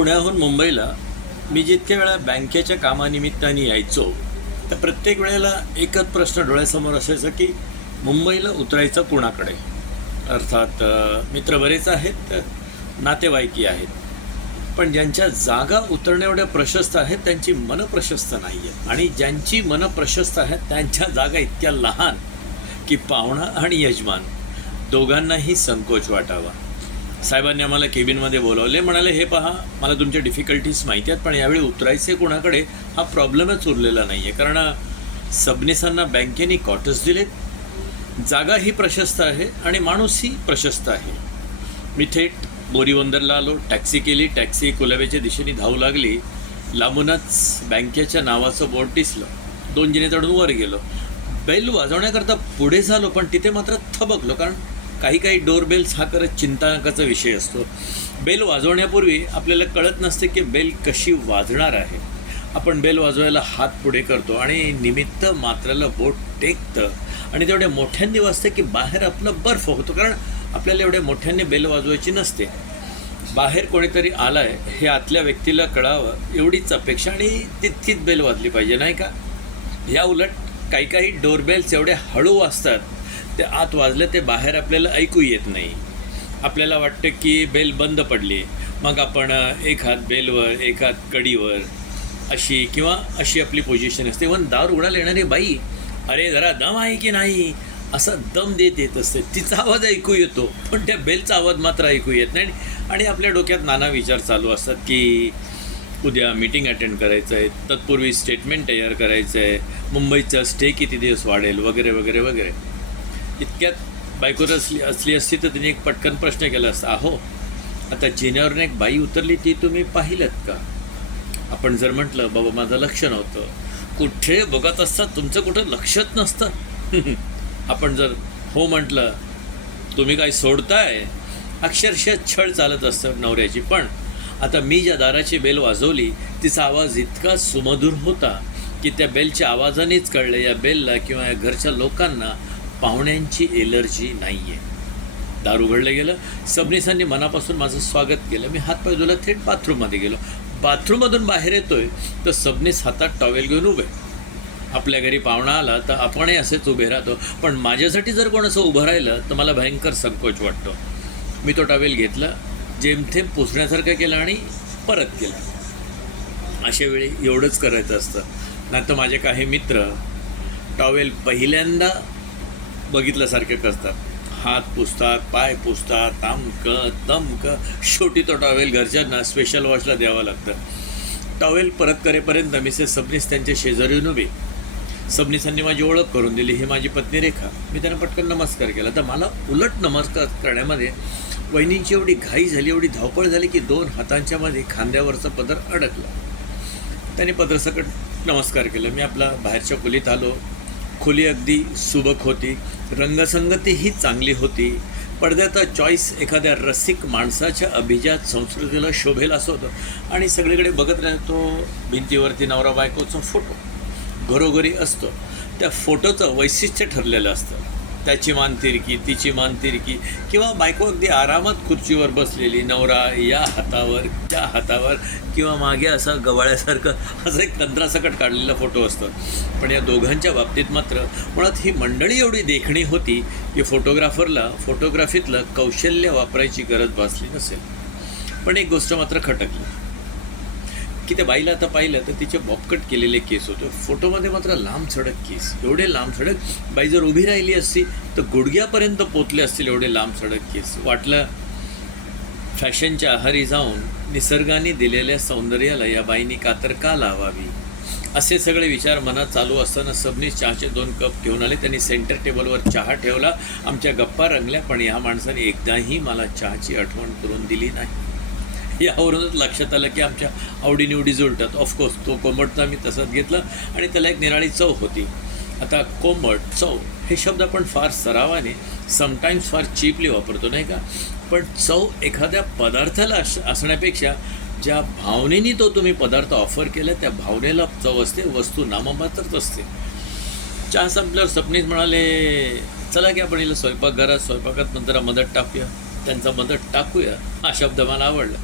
पुण्याहून मुंबईला मी जितक्या वेळा बँकेच्या कामानिमित्ताने यायचो तर प्रत्येक वेळेला एकच प्रश्न डोळ्यासमोर असायचा की मुंबईला उतरायचं कुणाकडे. अर्थात मित्र बरेच आहेत, नातेवाईकी आहेत, पण ज्यांच्या जागा उतरण्या एवढ्या प्रशस्त आहेत त्यांची मनं प्रशस्त नाही आहेत. आणि ज्यांची मनं प्रशस्त आहेत त्यांच्या जागा इतक्या लहान की पाहुणा आणि यजमान दोघांनाही संकोच वाटावा. साहेबांनी आम्हाला केबिनमध्ये बोलावले, म्हणाले हे पहा, मला तुमच्या डिफिकल्टीज माहिती आहेत, पण यावेळी उतरायचे कोणाकडे हा प्रॉब्लेमच उरलेला नाही आहे. कारण सबनिसांना बँकेने क्वार्टर्स दिलेत, जागाही प्रशस्त आहे आणि माणूसही प्रशस्त आहे. मी थेट बोरीबंदरला आलो, टॅक्सी केली, टॅक्सी कुलाब्याच्या दिशेने धावू लागली. लांबूनच बँकेच्या नावाचं बोर्ड दिसलं, 2 जिने चढून वर गेलो. बेल वाजवण्याकरता पुढे झालो, पण तिथे मात्र थबकलो, कारण काही डोरबेल्स हा करत चिंताकाचा विषय असतो. बेल वाजवण्यापूर्वी आपल्याला कळत नसते की बेल कशी वाजणार आहे. आपण बेल वाजवायला हात पुढे करतो आणि निमित्त मात्राला बोट टेकतं आणि तेवढ्या मोठ्यांनी वाजतं की बाहेर आपलं बर्फ होतो, कारण आपल्याला एवढ्या मोठ्याने बेल वाजवायची नसते. बाहेर कोणीतरी आलं आहे हे आतल्या व्यक्तीला कळावं एवढीच अपेक्षा, आणि तितकीच बेल वाजली पाहिजे, नाही का? या उलट काही डोरबेल्स एवढे हळू वाजतात, ते आत वाजले ते बाहेर आपल्याला ऐकू येत नाही. आपल्याला वाटतं की बेल बंद पडली, मग आपण एक हात बेलवर एक हात कडीवर अशी किंवा अशी आपली पोझिशन असते. इव्हन दार उघडायला येणारी बाई, अरे जरा दम आहे की नाही, असा दम देत येत असते. तिचा आवाज ऐकू येतो, पण त्या बेलचा आवाज मात्र ऐकू येत नाही. आणि आपल्या डोक्यात नाना विचार चालू असतात की उद्या मीटिंग अटेंड करायचं आहे, तत्पूर्वी स्टेटमेंट तयार करायचं आहे, मुंबईचा स्टे किती दिवस वाढेल, वगैरे वगैरे वगैरे. इतक्यात बायकोर असली असती तर तिने एक पटकन प्रश्न केला असता, अहो आता जिन्यावरून एक बाई उतरली, ती तुम्ही पाहिलत का? आपण जर म्हटलं बाबा माझं लक्ष नव्हतं, कुठे बघत असतात, तुमचं कुठं लक्षच नसतं. आपण जर हो म्हटलं, तुम्ही काय सोडताय, अक्षरशः छळ चालत असतं नवऱ्याची. पण आता मी ज्या दाराची बेल वाजवली तिचा आवाज इतका सुमधुर होता की त्या बेलच्या आवाजानेच कळलं या बेलला किंवा या घरच्या लोकांना पाहुण्यांची एलर्जी नाही आहे. दार उघडलं गेलं, सबनिसांनी मनापासून माझं स्वागत केलं. मी हातपाय धुला, थेट बाथरूममध्ये गेलो. बाथरूममधून बाहेर येतोय तर सबनीस हातात टॉवेल घेऊन उभे. आपल्या घरी पाहुणा आला तर आपणही असेच उभे राहतो, पण माझ्यासाठी जर कोण असं उभं राहिलं तर मला भयंकर संकोच वाटतो. मी तो टॉवेल घेतला, जेमथेम पुसण्यासारखं केलं आणि परत केलं. अशा वेळी एवढंच करायचं असतं. नाही तर माझे काही मित्र टॉवेल पहिल्यांदा बघितल्यासारखे करतात, हात पुसतात, पाय पुसतात, तमक. शेवटी तो टॉवेल घरच्यांना स्पेशल वॉशला द्यावा लागतं. टॉवेल परत करेपर्यंत मिसेस सबनीस त्यांच्या शेजारी येऊन उभी. सबनीसांनी माझी ओळख करून दिली, ही माझी पत्नी रेखा. मी त्यांना पटकन नमस्कार केला. तर मला उलट नमस्कार करण्यामध्ये वहिनींची एवढी घाई झाली, एवढी धावपळ झाली की 2 हातांच्या मध्ये खांद्यावरचा पदर अडकला. त्यांनी पदरसकट नमस्कार केला. मी आपला बाहेरच्या खोलीत आलो. खोली अगदी सुबक होती, रंगसंगतीही चांगली होती. पडद्याचा चॉईस एखाद्या रसिक माणसाच्या अभिजात संस्कृतीला शोभेल असं होतं. आणि सगळीकडे बघत राहतो, भिंतीवरती नवरा बायकोचा फोटो घरोघरी असतो. त्या फोटोचं वैशिष्ट्य ठरलेलं असतं, त्याची मान तिरकी, तिची मान तिरकी, किंवा बायको अगदी आरामात खुर्चीवर बसलेली, नवरा या हातावर त्या हातावर किंवा मागे असा गवाळ्यासारखं असं एक तंत्रासकट काढलेला फोटो असतो. पण या दोघांच्या बाबतीत मात्र मुळात ही मंडळी एवढी देखणी होती की फोटोग्राफरला फोटोग्राफीतलं कौशल्य वापरायची गरज भासली नसेल. पण एक गोष्ट मात्र खटकली की त्या बाईला आता पाहिलं तर तिचे बॉबकट केलेले केस होते. फोटोमध्ये मात्र लांब सडक केस, एवढे लांब सडक. बाई जर उभी राहिली असती तर गुडघ्यापर्यंत पोचले असतील एवढे लांब सडक केस. वाटलं फॅशनच्या आहारी जाऊन निसर्गाने दिलेल्या सौंदर्याला या बाईनी कातर का लावावी, असे सगळे विचार मनात चालू असताना सबनीस चहाचे 2 कप घेऊन आले. त्यांनी सेंटर टेबलवर चहा ठेवला. आमच्या गप्पा रंगल्या, पण या माणसाने एकदाही मला चहाची आठवण करून दिली नाही. यावरूनच लक्षात आलं की आमच्या आवडीनिवडी जुळतात. ऑफकोर्स तो कोंबडचा मी तसंच घेतला आणि त्याला एक निराळी चव होती. आता कोंबड, चव हे शब्द आपण फार सरावाने, समटाईम्स फार चीपली वापरतो, नाही का? पण चव एखाद्या पदार्थाला असण्यापेक्षा ज्या भावनेनी तो तुम्ही पदार्थ ऑफर केला त्या भावनेला चव असते, वस्तू नाममात्रच असते. चहा संपल्यावर सबनीस म्हणाले, चला की आपण हिला स्वयंपाकघरात, स्वयंपाकात नंतर मदत टाकूया. त्यांचा मदत टाकूया हा शब्द मला आवडला.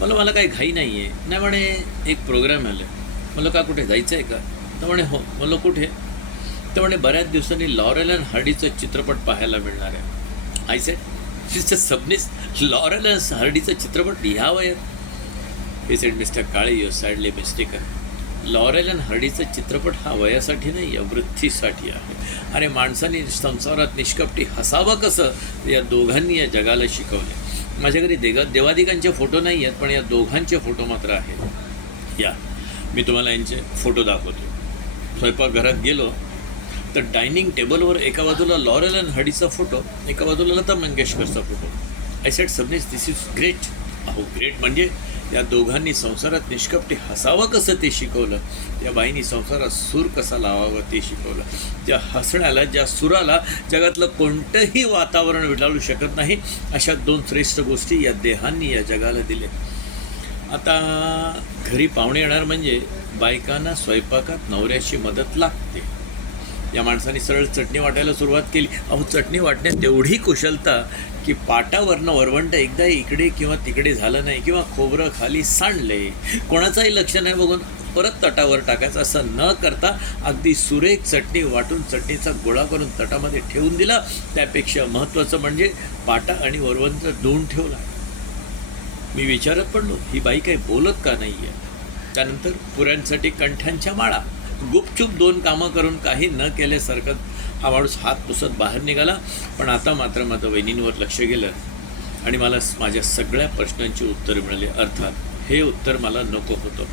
मला काही घाई नाही आहे. नाही म्हणे एक प्रोग्राम आलं. म्हणलं का कुठे जायचं आहे का? तर म्हणे हो. म्हणलं कुठे? तर म्हणे बऱ्याच दिवसांनी लॉरेल अँड हार्डीचा चित्रपट पाहायला मिळणार आहे. I said mister Sabnis, Laurel and हार्डीचा चित्रपट ह्या वयात? He said mister Kale, you sadly mistaken. Laurel and हार्डीचा चित्रपट हा वयासाठी नाही, या वृत्तीसाठी आहे. आणि माणसाने संसारात निष्कपटी हसावं कसं या दोघांनी या जगाला शिकवले. माझ्या घरी देवादिकांचे फोटो नाही आहेत, पण या दोघांचे फोटो मात्र आहेत. या मी तुम्हाला यांचे फोटो दाखवतो. स्वयंपाकघरात गेलो तर डायनिंग टेबलवर एका बाजूला लॉरेल अँड हार्डीचा फोटो, एका बाजूला लता मंगेशकरचा फोटो. I said Sabnis, this is great. अहो ग्रेट म्हणजे या दोघांनी संसारात निष्कपटी हसावं कसं ते शिकवलं. या बाईंनी संसारात सूर कसा लावावा ते शिकवलं. ज्या हसण्याला, ज्या सुराला जगातलं कोणतंही वातावरण विटाळू शकत नाही, अशा दोन श्रेष्ठ गोष्टी या देहांनी या जगाला दिल्या. आता घरी पाहुणे येणार म्हणजे बायकांना स्वयंपाकात नवऱ्याची मदत लागते. या माणसाने सरळ चटणी वाटायला सुरुवात केली. अहो चटणी वाटण्यात तेवढी कुशलता की पाटावरनं वरवंट एकदा इकडे किंवा तिकडे झालं नाही, किंवा खोबरं खाली सांडले, कोणाचाही लक्ष नाही बघून परत तटावर टाकायचं असं न करता अगदी सुरेख चटणी वाटून चटणीचा गोळा करून तटामध्ये ठेवून दिला. त्यापेक्षा महत्त्वाचं म्हणजे पाटा आणि वरवंट धुवून ठेवला. मी विचारत पडलो ही बाई काही बोलत का नाही आहे. त्यानंतर पुऱ्यांसाठी कंठ्यांच्या माळा. गुपचूप 2 कामं करून काही न केल्यासारखं हा माणूस हात पुसत बाहेर निघाला. पण आता मात्र माझं वहिनींवर लक्ष गेलं आणि मला माझ्या सगळ्या प्रश्नांची उत्तरं मिळाली. अर्थात हे उत्तर मला नको होतं.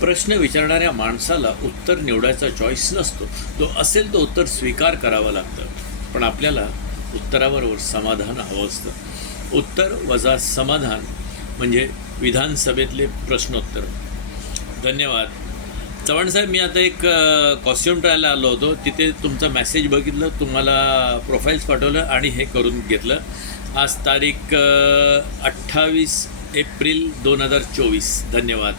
प्रश्न विचारणाऱ्या माणसाला उत्तर निवडायचा चॉईस नसतो. तो असेल तो उत्तर स्वीकार करावं लागतं. पण आपल्याला उत्तरावर समाधान हवं असतं. उत्तर वजा समाधान म्हणजे विधानसभेतले प्रश्नोत्तर. धन्यवाद. चव्हाणसाहेब, मी आता एक कॉस्ट्युम ट्रायला आलो होतो. तिथे तुमचा मेसेज बघितलं, तुम्हाला प्रोफाईल्स पाठवलं आणि हे करून घेतलं. आज तारीख 28 एप्रिल 2024. धन्यवाद.